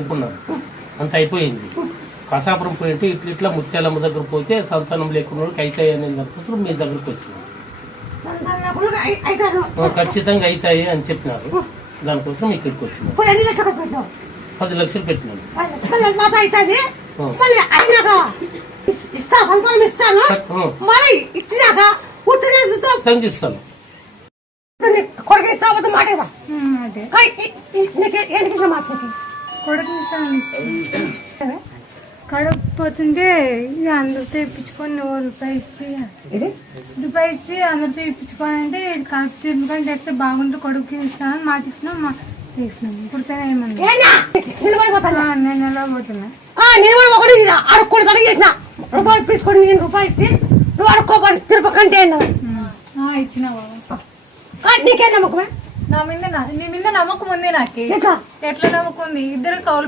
చెప్పున్నాను అంత అయిపోయింది. కసాపురం పోయింటే ఇట్లా ముత్యాలమ్మ దగ్గర పోతే సంతానం లేకుండా అవుతాయి అనే దానికోసం మీ దగ్గరకు వచ్చినాను. ఖచ్చితంగా అవుతాయి అని చెప్పినారు. దానికోసం ఇక్కడికి వచ్చినాను. 10 లక్షలు పెట్టినాను. ఇస్తాను. కడకపోతుంటే అందరితో ఇప్పించుకొని రూపాయి ఇచ్చి అందరితో ఇప్పించుకొని అంటే కడుపు తిరుగుకొని తెస్తే బాగుంటే కొడుకు ఇస్తానని మాట ఇచ్చినా తీసినాం. ఇప్పుడు ఏమన్నా నేను ఎలా పోతున్నా ఇచ్చినావా? నీకే నమ్మకమే? నీ మీద నమ్మకం ఉంది. నాకు ఎట్లా నమ్మకం ఉంది? ఇద్దరు కౌలు